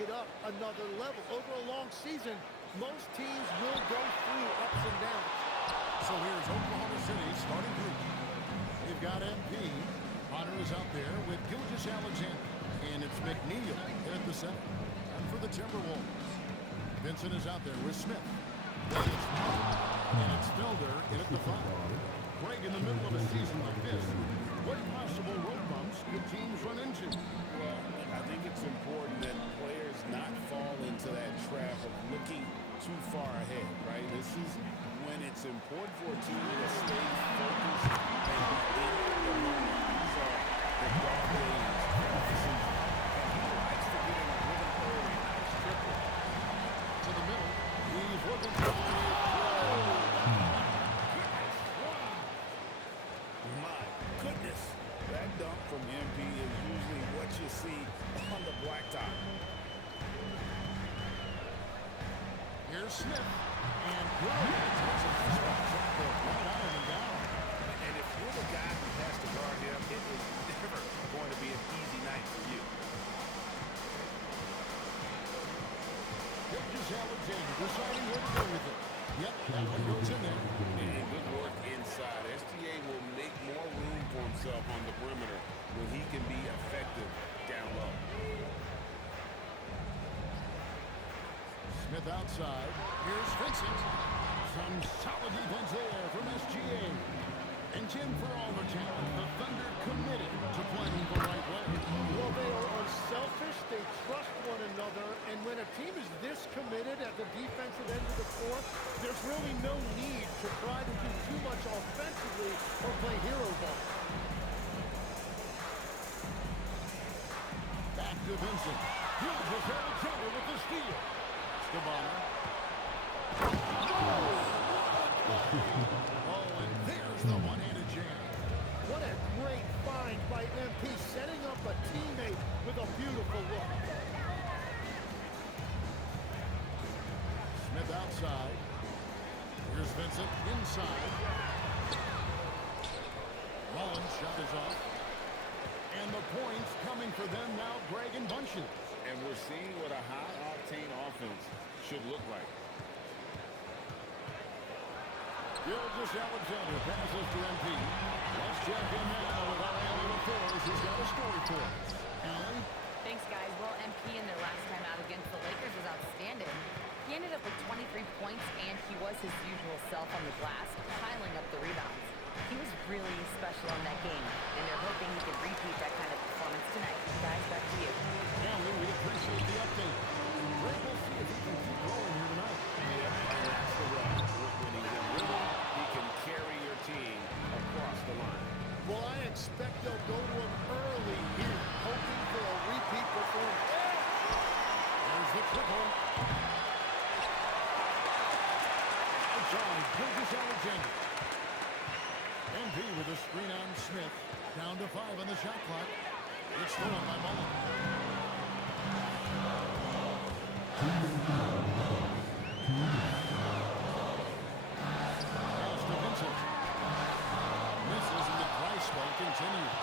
it up another level. Over a long season, most teams will go through ups and downs. So here's Oklahoma City starting group. They've got MP. Potter is out there with Gilgeous-Alexander. And it's McNeil at the center. And for the Timberwolves, Vincent is out there with Smith. And it's Felder in at the 5. Greg, in the middle of a season like this, what possible road bumps could teams run into? Well, I think it's important that players not fall into that trap of looking too far ahead, right? This is when it's important for a team to stay focused and in the moment. These are the dog days of the season. And he likes to get in a rhythm early. Nice triple. To the middle. He's looking for My goodness. That dunk from MP is usually what you see on the blacktop. Here's Smith. And good. Takes a nice spot. Right on and down. And if you're the guy who has to guard him, it is never going to be an easy night for you. Gilgeous-Alexander deciding where to go with it. Yep, that one goes in there. And good work inside. SGA will make more room for himself on the perimeter when he can be effective down low. Smith outside. Here's Vincent. Some solid defense there from SGA. And Tim, for all the talent, the Thunder committed to playing the right way. Well, they are unselfish. They trust one another. And when a team is this committed at the defensive end of the court, there's really no need to try to do too much offensively or play hero ball. Back to Vincent. Gilgeous-Alexander with the steal. Stabana. Oh, and there's the one-handed jam. What a great find by MP, setting up a teammate with a beautiful look. Smith outside. Here's Vincent inside. Mullins shot is off. And the points coming for them now, Greg, in bunches. And we're seeing what a high-octane offense should look like. Gilgeous-Alexander passes to MP. Let's check in now with our Allie LaForge, who's got a story for us. Allie? Thanks, guys. Well, MP in their last time out against the Lakers was outstanding. He ended up with 23 points, and he was his usual self on the glass, piling up the rebounds. He was really special in that game, and they're hoping he can repeat that kind of performance tonight. Guys, back to you. Allie, we appreciate the update. Greg, we'll see if he can keep going here tonight. Yeah, and that's the rub. When he's in rhythm, he can carry your team across the line. Well, I expect they'll go to him early here, hoping for a repeat performance. There's the triple. It's on Gilgeous-Alexander. MP with a screen on Smith. Down to 5 on the shot clock. It's stolen by Mullen. Pass to Vincent. Misses and the dry spell continues.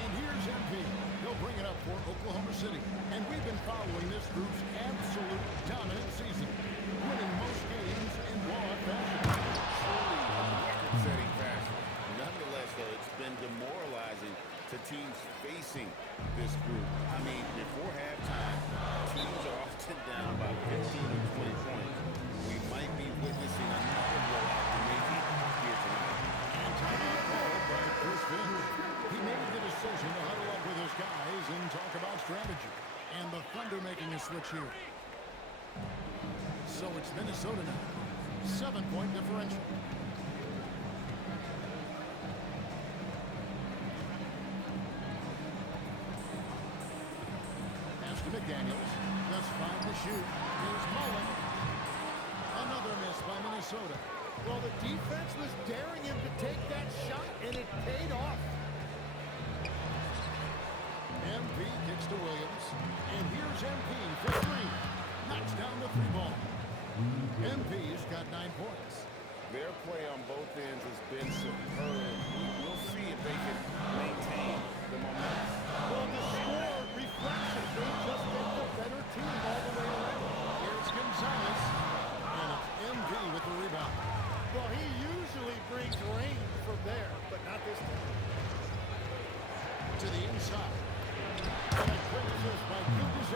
And here's MP. He'll bring it up for Oklahoma City. And we've been following this group's absolute dominant season, winning most games in broad fashion. Truly record-setting fashion. Nonetheless, though, it's been demoralizing to teams facing this group. I mean, before halftime, teams are often down by 15 or 20 points. We might be witnessing another blowout to make it here tonight. And time out called by Chris Finch. He made the decision to huddle up with his guys and talk about strategy. And the Thunder making a switch here. So it's Minnesota now. 7-point differential. Pass to McDaniels. Just 5 to shoot. Here's Mullen. Another miss by Minnesota. Well, the defense was daring him to take that shot, and it paid off. MP kicks to Williams. And here's MP for 3. Knocks down the 3 ball. MP's got 9 points. Their play on both ends has been superb. We'll see if they can maintain the momentum. Well, the score reflects it. They just get the better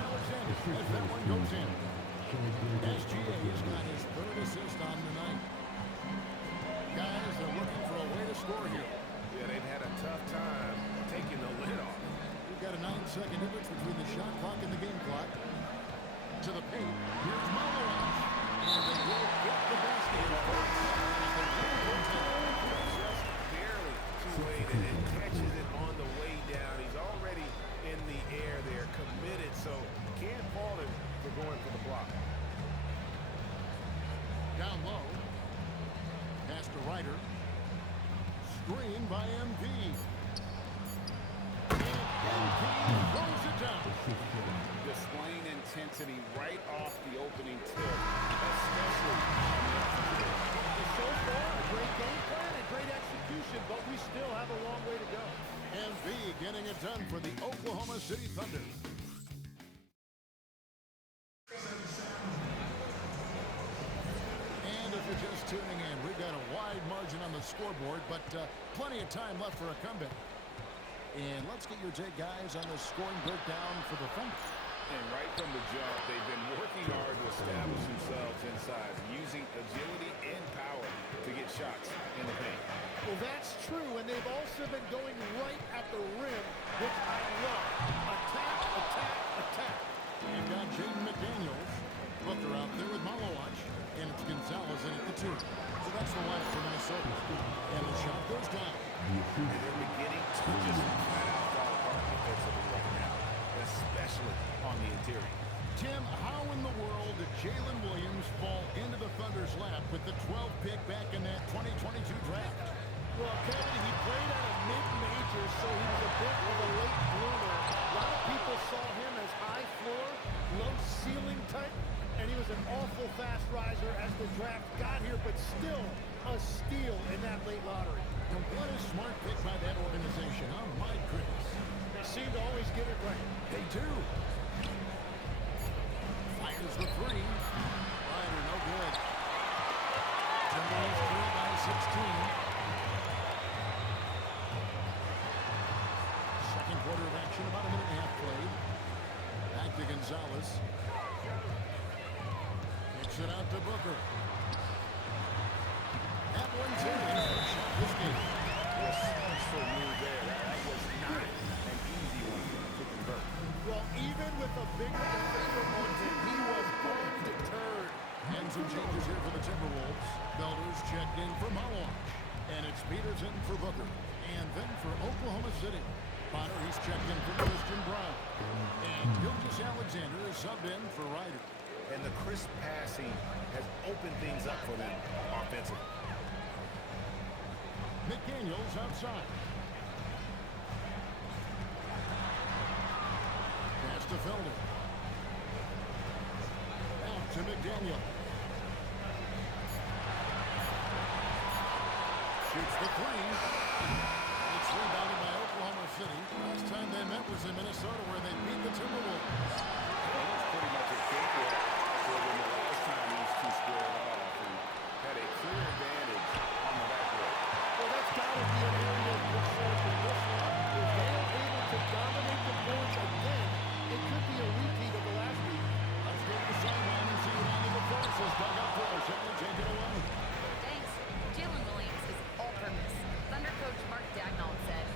Alexander as that one goes in. SGA's got his third assist on the night. Guys are looking for a way to score here. Yeah, they've had a tough time taking the lid off. We've got a 9-second difference between the shot clock and the game clock. To the paint. Here's Malone. And they will get the basket. Just barely two-weighted and catches it on the way down. He's already in the air there, committed, so can't fault him for going for the block. Down low. Pass to Ryder. Screen by MP. And MP throws it down. Displaying intensity right off the opening tip, especially on the offensive end. So far, a great game plan and great execution, but we still have a long way to go. MP getting it done for the Oklahoma City Thunder. And if you're just tuning in, we've got a wide margin on the scoreboard, but plenty of time left for a comeback. And let's get your take, guys, on the scoring breakdown for the Thunder. And right from the jump, they've been working hard to establish themselves inside, using agility and power to get shots in the paint. Well, that's true, and they've also been going right at the rim, which I love. Attack, attack, attack. You've got Jaden McDaniels. Booker out there with Malowacz. And it's Gonzalez in at the 2. So that's the lineup for Minnesota. And the shot goes down. And they're beginning to just flat out fall apart defensively right now, especially on the interior. Tim, how in the world did Jalen Williams fall into the Thunder's lap with the 12th pick back in that 2022 draft? Well, Kevin, he played at a mid-major, so he was a bit of a late bloomer. A lot of people saw him as high floor, low ceiling type, and he was an awful fast riser as the draft got here, but still a steal in that late lottery. And what a smart pick by that organization, huh? My goodness. They seem to always get it right. They do. Fires the 3. Ryder, no good. Timberwolves through by 16. Second quarter of action, about a minute and a half played. Back to Gonzalez. Kicks it out to Booker. That one's in. Shot this game. Resourceful move there. That was not an easy one to convert. Well, even with a bigger defender on him, he was undeterred. And some changes here for the Timberwolves. Belders checked in for Malone. And it's Peterson for Booker. And then for Oklahoma City. Potter, he's checked in for Christian Brown. And Gilgeous-Alexander is subbed in for Ryder. And the crisp passing has opened things up for them offensively. McDaniels outside. Pass to Felder. Out to McDaniel. Shoots the 3. It's rebounded by Oklahoma City. Last time they met was in Minnesota where they beat the Timberwolves. Well, it's pretty much a cakewalk for them the last time these two squared off and had a clear advantage on the backcourt. Well, that's got to be an area of concern for this one. If they are able to dominate the boards again, it could be a repeat of the last week. Let's go to the sideline and see what Andy LaForce has dug up for us. Emily, take it away. Thanks. Jalen Williams is all-purpose. Thunder coach Mark Daigneault said,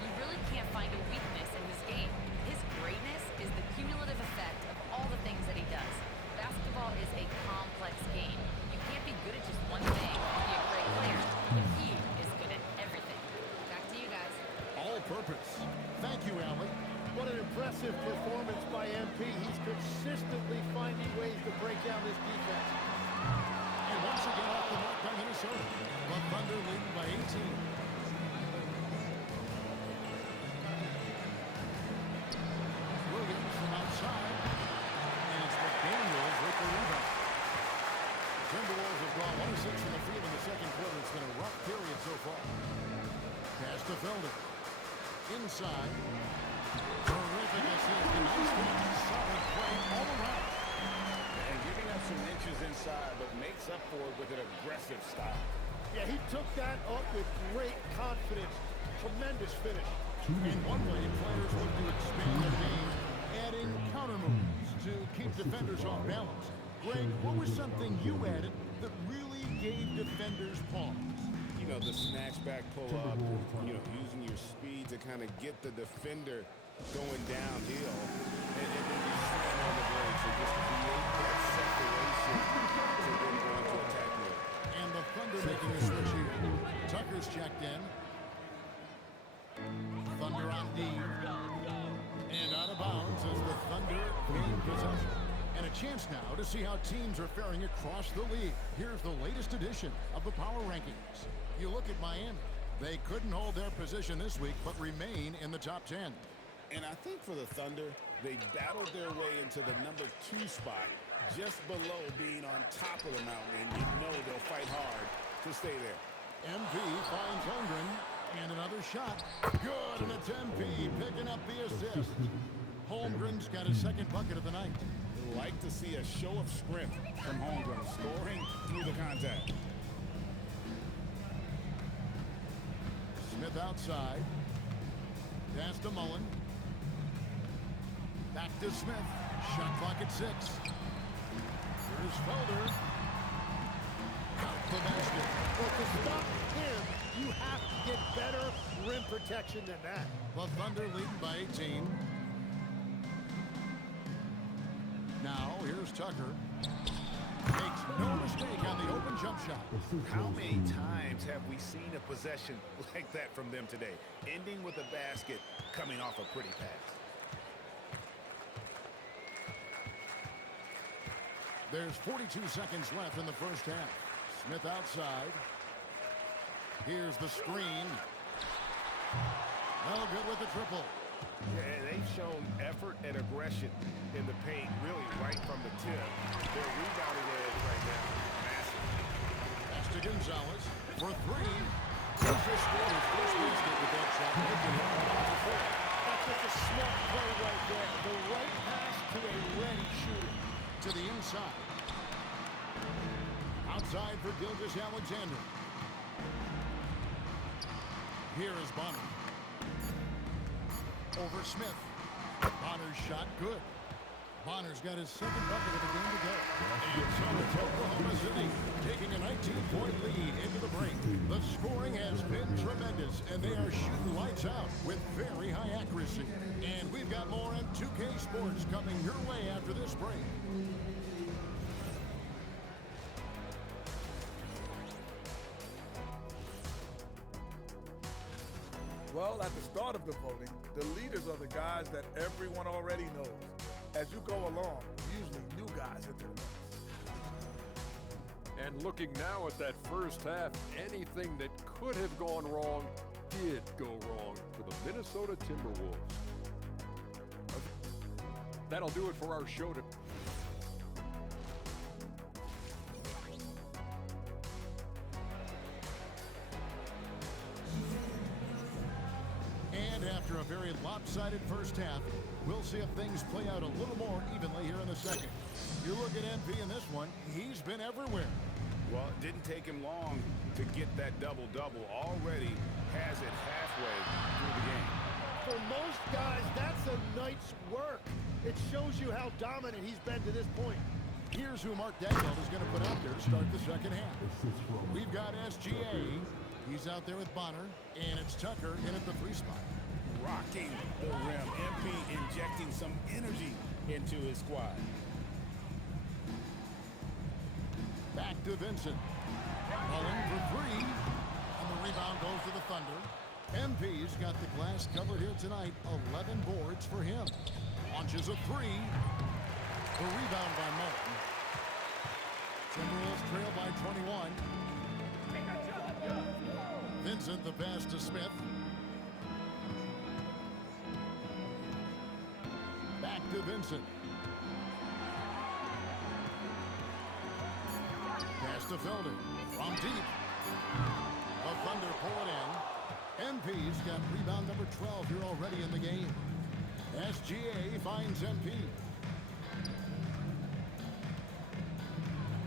"You really can't find a weakness in this game. His greatness is the cumulative effect of all the things that he does. Basketball is a complex game. You can't be good at just one thing and be a great player, but he is good at everything." Back to you guys. All purpose. Thank you, Allie. What an impressive performance by MP. He's consistently finding ways to break down this defense. And once again off the mark by Minnesota. The Thunder leading by 18. Williams from outside. And it's McDaniels with the rebound. Timberwolves have gone 1 of 6 from the field in the second quarter. It's been a rough period so far. Pass to Felder. Inside. Terrific assist. A nice finish. Solid play all around. And giving up some inches inside, but makes up for it with an aggressive style. Yeah, he took that up with great confidence. Tremendous finish. In one way, players look to expand their game, adding counter moves. to keep defenders off balance. Greg, what was something you added that really gave defenders pause? You know, the snatchback pull-up, you know, using your speed to kind of get the defender going downhill, and then you slam on the brakes and just create that separation to then go into attack mode. And the Thunder making a switch here. Tucker's checked in. Thunder on D. And out of bounds as the Thunder gain possession. And a chance now to see how teams are faring across the league. Here's the latest edition of the Power Rankings. You look at Miami. They couldn't hold their position this week, but remain in the top 10. And I think for the Thunder, they battled their way into the number 2 spot, just below being on top of the mountain, and you know they'll fight hard to stay there. MP finds Holmgren, and another shot. Good, and it's MP picking up the assist. Holmgren's got his second bucket of the night. Like to see a show of strength from Holmgren, scoring through the contact. Smith outside. Pass to Mullen. Back to Smith. Shot clock at 6. Here's Felder. Out the basket. Well, to stop him, you have to get better rim protection than that. The Thunder leading by 18. Now, here's Tucker. Makes no mistake on the open jump shot. How many times have we seen a possession like that from them today? Ending with a basket, coming off a pretty pass. There's 42 seconds left in the first half. Smith outside. Here's the screen. No good with the triple. Yeah, they've shown effort and aggression in the paint, really right from the tip. Their rebounding edge right now, massive. Pass to Gonzalez for 3. Just scored his first basket with that shot. Making it off the floor. That's just a smart play right there. The right pass to a ready shooter. To the inside. Outside for Gilgeous-Alexander. Here is Bonner. Over Smith. Bonner's shot good. Bonner's got his second bucket of the game to go. And so it's Oklahoma City taking a 19-point lead into the break. The scoring has been tremendous, and they are shooting lights out with very high accuracy. And we've got more on 2K Sports coming your way after this break. Well, at the start of the voting, the leaders are the guys that everyone already knows. As you go along, usually new guys enter the mix. And looking now at that first half, anything that could have gone wrong did go wrong for the Minnesota Timberwolves. That'll do it for our show today. And after a very lopsided first half, we'll see if things play out a little more evenly here in the second. You look at MP in this one, he's been everywhere. Well, it didn't take him long to get that double-double. Already has it halfway through the game. For most guys, that's a night's work. It shows you how dominant he's been to this point. Here's who Mark Dagnall is going to put out there to start the second half. We've got SGA. He's out there with Bonner, and it's Tucker in at the 3 spot. Rocking the rim. MP injecting some energy into his squad. Back to Vincent. Mullen for 3. And the rebound goes to the Thunder. MP's got the glass covered here tonight. 11 boards for him. Launches a 3. The rebound by Mullen. Timberwolves trail by 21. Vincent, the pass to Smith. Back to Vincent. Pass to Felder. From deep. The Thunder pull it in. MP's got rebound number 12 here already in the game. SGA finds MP.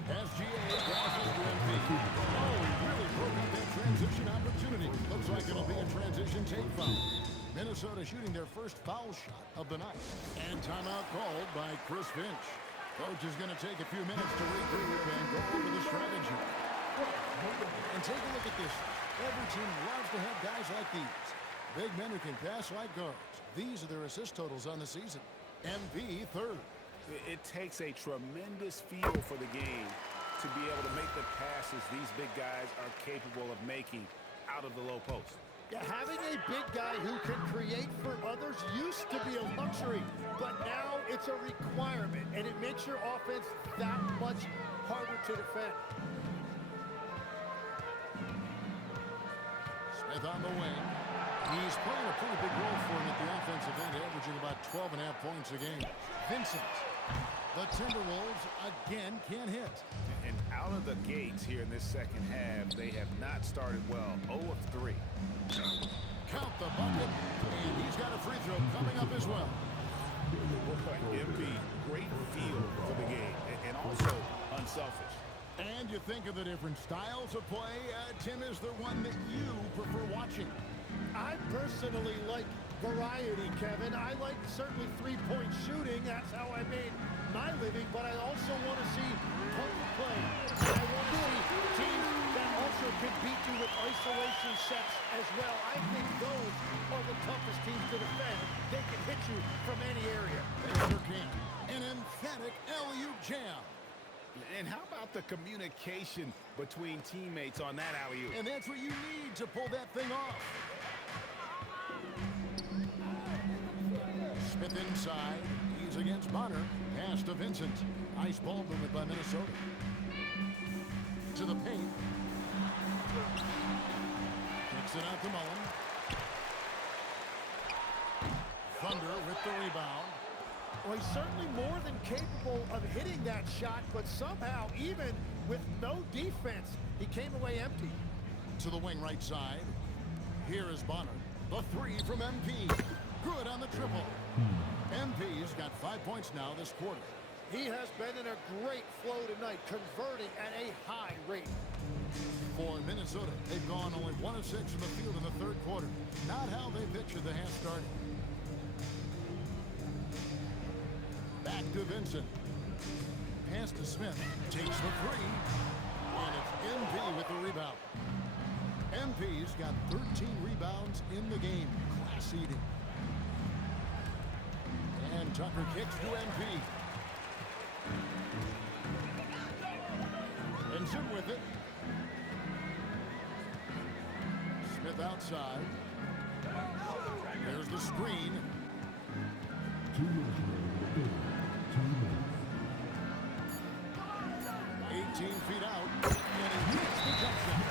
SGA passes to MP. Oh, he really broke up that transition opportunity. Looks like it'll be a transition take foul. Minnesota shooting their first foul shot of the night. And timeout called by Chris Finch. Coach is going to take a few minutes to regroup and go over the strategy. And take a look at this. Every team loves to have guys like these. Big men who can pass like guards. These are their assist totals on the season. MP third. It takes a tremendous feel for the game to be able to make the passes these big guys are capable of making out of the low post. Yeah, having a big guy who can create for others used to be a luxury, but now it's a requirement, and it makes your offense that much harder to defend. Smith on the wing. He's playing a pretty big role for him at the offensive end, averaging about 12.5 points a game. Vincent. The Timberwolves again can't hit. And out of the gates here in this second half, they have not started well. 0 of 3. Count the bucket, and he's got a free throw coming up as well. MP, great feel for the game, and also unselfish. And you think of the different styles of play, Tim is the one that you prefer watching. I personally like variety, Kevin. I like certainly three-point shooting. That's how I made my living, but I also want to see perfect play. I want to see teams that also can beat you with isolation sets as well. I think those are the toughest teams to defend. They can hit you from any area. They sure can. An emphatic alley-oop jam. And how about the communication between teammates on that alley-oop? And that's what you need to pull that thing off. Smith inside. He's against Bonner. Pass to Vincent. Nice ball movement by Minnesota. To the paint. Kicks it out to Mullen. Thunder with the rebound. Well, he's certainly more than capable of hitting that shot, but somehow, even with no defense, he came away empty. To the wing right side. Here is Bonner. The three from MP. Good on the triple. MP's got 5 points now this quarter. He has been in a great flow tonight, converting at a high rate. For Minnesota, they've gone only 1 of 6 from the field in the third quarter. Not how they pictured the half starting. Back to Vincent. Pass to Smith. Takes the three. And it's MP with the rebound. MP's got 13 rebounds in the game. Class eating. And Tucker kicks to MP. Vincent with it. Smith outside. There's the screen. 18 feet out. And he hits the jump shot.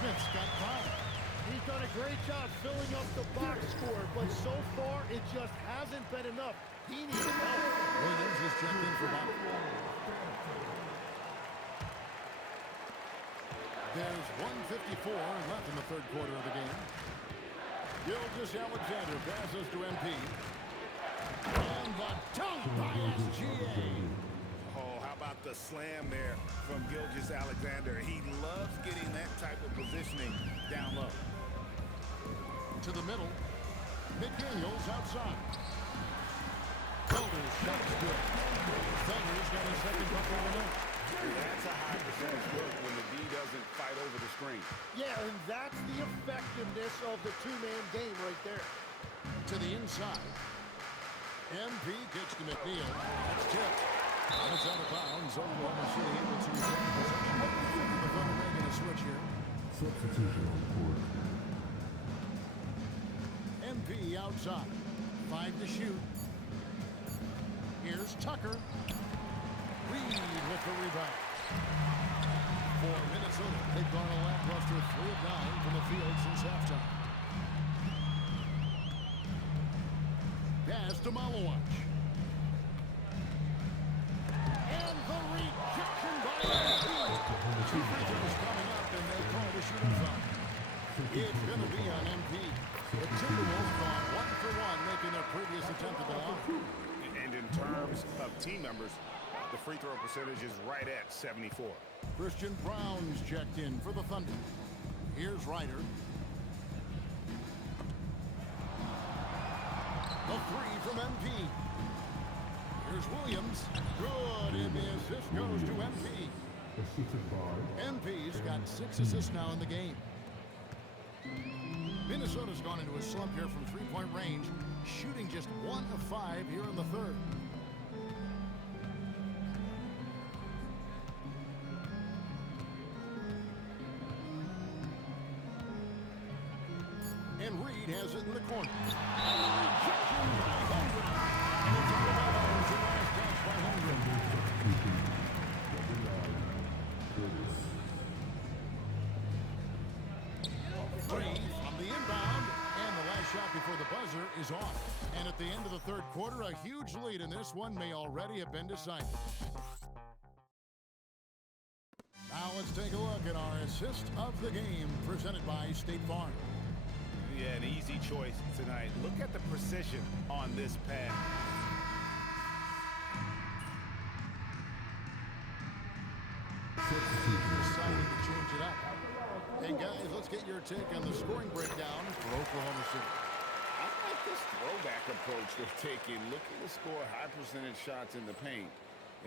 Smith's got 5. He's done a great job filling up the box score, but so far it just hasn't been enough. He needs help. Williams is checked in for Bob. There's 1:54 left in the third quarter of the game. Gilgeous-Alexander passes to MP. And the dunk by SGA. Oh, how about the slam there from Gilgeous-Alexander? He loves getting that type of positioning down low. To the middle. McDaniels outside. Felder's shot's good. Felder's got his second bucket of the night. That's a high percentage look when the D doesn't fight over the screen. Yeah, and that's the effectiveness of the two-man game right there. To the inside. MP kicks to McNeil. That's tipped. And it's out of bounds. Oklahoma City able to retain possession. The Thunder making a switch here. Substitution on the court. MP outside. 5 to shoot. Here's Tucker. Reed with the rebound. For Minnesota, they've gone a lackluster 3 of 9 from the field since halftime. Pass to Malawach. And the rejection by MP. 2 free throws coming up, and they call the shooting foul. It's going to be on MP. The Timberwolves gone 1 for 1, making their previous attempt at the line. And in terms of team members, the free throw percentage is right at 74. Christian Brown's checked in for the Thunder. Here's Ryder. A three from MP. Here's Williams. Good, and the assist goes to MP. Assisted by MP's got 6 assists now in the game. Minnesota's gone into a slump here from three-point range, shooting just 1 of 5 here in the third. And Reed has it in the corner. Rejection by Holmgren. And it's a rebound. The last touch by Holmgren. Reed from the inbound. And the last shot before the buzzer is off. And at the end of the third quarter, a huge lead in this one may already have been decided. Now let's take a look at our assist of the game presented by State Farm. Yeah, an easy choice tonight. Look at the precision on this pass. Deciding to change it up. Hey guys, let's get your take on the scoring breakdown for Oklahoma City. I like this throwback approach they're taking, looking to score high percentage shots in the paint.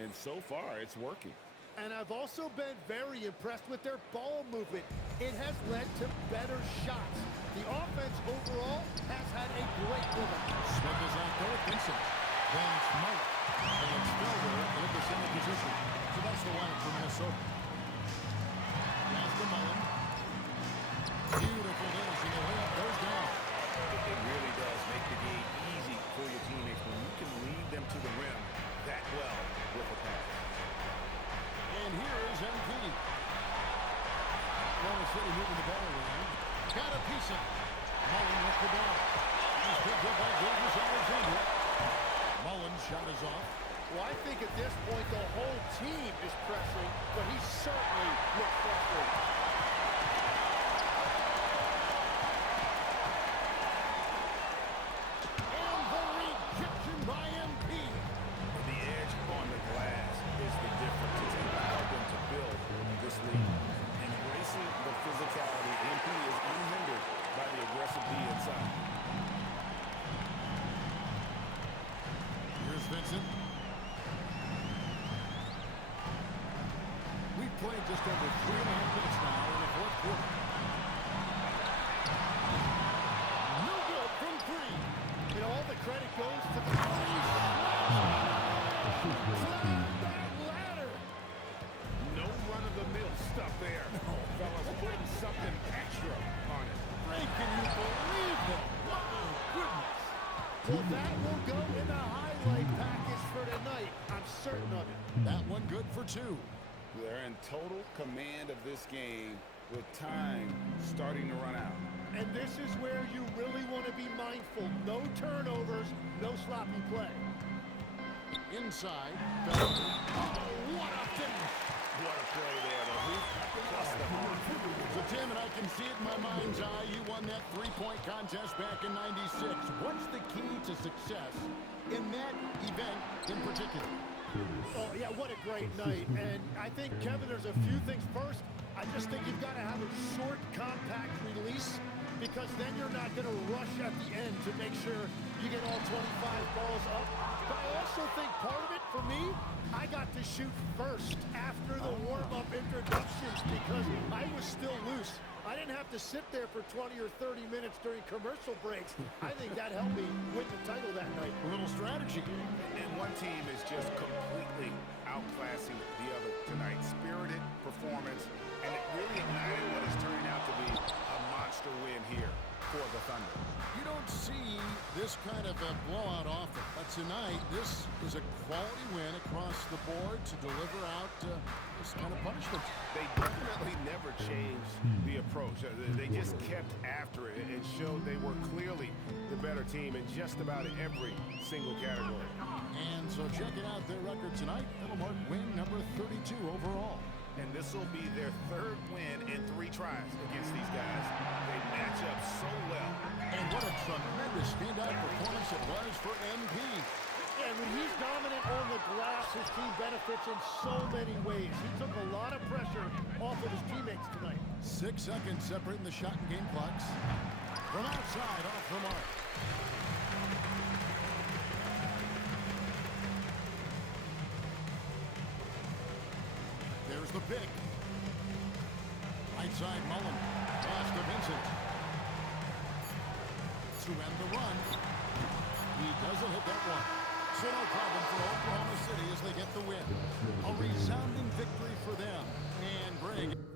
And so far, it's working. And I've also been very impressed with their ball movement. It has led to better shots. The offense overall has had a great rhythm. Smith is out there with Vincent. Then it's Mike. And it's Felder in the center position. So that's the lineup for Minnesota. Pass to Mullen. Beautiful dish, and the layup goes down. It really does make the game easy for your teammates when you can lead them to the rim that well with a pass. And here is MP. Oklahoma City moving the ball around. Got a piece of it. Mullen with the ball. He's picked up by Gilgeous Alexander. Mullen's shot is off. Well, I think at this point the whole team is pressing, but he certainly looked frustrated. And the rejection by MP. The edge on the glass is the difference. It's allowed them to build this lead. Embracing the physicality, MP is unhindered by the aggressive D inside. Here's Vincent. We've played just over 3.5 minutes now in the fourth quarter. No good from three. You know, all the credit goes to the that ladder. No run-of-the-mill stuff there. Fellas putting something extra on it. Ray, can you believe that? Oh, goodness. Well, that will go in the highlight package for tonight. I'm certain of it. That one good for 2. They're in total command of this game with time starting to run out. And this is where you really want to be mindful. No turnovers, no sloppy play. Inside. Felder. Oh, what a finish. What a play there. The hoop plus the horn. So, Tim, and I can see it in my mind's eye, you won that three-point contest back in '96. What's the key to success in that event in particular? Oh, yeah, what a great night. And I think, Kevin, there's a few things. First, I just think you've got to have a short, compact release, because then you're not going to rush at the end to make sure you get all 25 balls up. But I also think part of it, for me, I got to shoot first after the warm-up introductions because I was still loose. I didn't have to sit there for 20 or 30 minutes during commercial breaks. I think that helped me win the title that night. A little strategy. And one team is just completely outclassing the other tonight. Spirited performance, and it really ignited what is turning out to be a monster win here for the Thunder. You don't see this kind of a blowout often, but tonight this is a quality win across the board to deliver out this kind of punishment. They definitely never changed the approach. They just kept after it and showed they were clearly the better team in just about every single category. And so checking out their record tonight, that'll mark win number 32 overall. And this will be their third win in 3 tries against these guys. They match up so well. And what a tremendous standout performance it was for MP. And when he's dominant on the glass, his team benefits in so many ways. He took a lot of pressure off of his teammates tonight. 6 seconds separating the shot and game clocks. From outside, off the mark. There's the pick. Right side, Mullen. Pass to Vincent. To end the run. He doesn't hit that one. So no problem for Oklahoma City as they get the win. A resounding victory for them. And Greg.